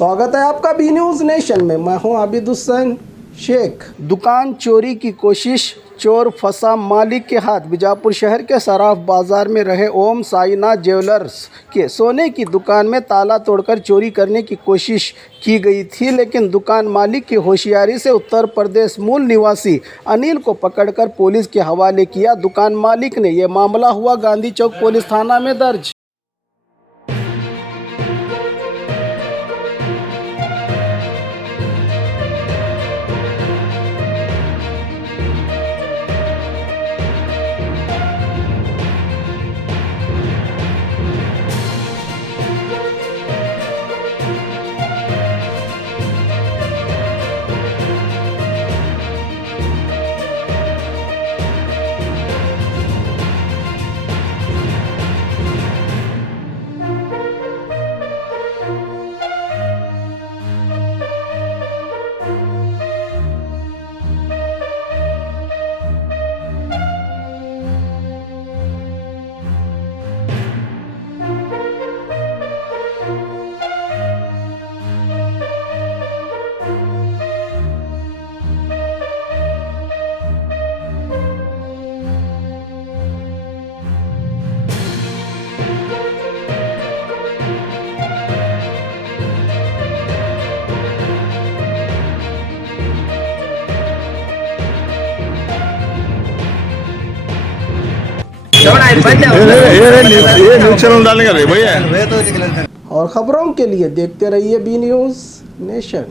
स्वागत है आपका बी न्यूज़ नेशन में। मैं हूं आबिद हुसैन शेख। दुकान चोरी की कोशिश, चोर फंसा मालिक के हाथ। बीजापुर शहर के सराफ बाजार में रहे ओम साईनाथ ज्वेलर्स के सोने की दुकान में ताला तोड़कर चोरी करने की कोशिश की गई थी, लेकिन दुकान मालिक की होशियारी से उत्तर प्रदेश मूल निवासी अनिल को पकड़कर पुलिस के हवाले किया। दुकान मालिक ने यह मामला हुआ गांधी चौक पुलिस थाना में दर्ज। ये न्यूज़ चैनल डालेंगे भैया। और खबरों के लिए देखते रहिए बी न्यूज़ नेशन।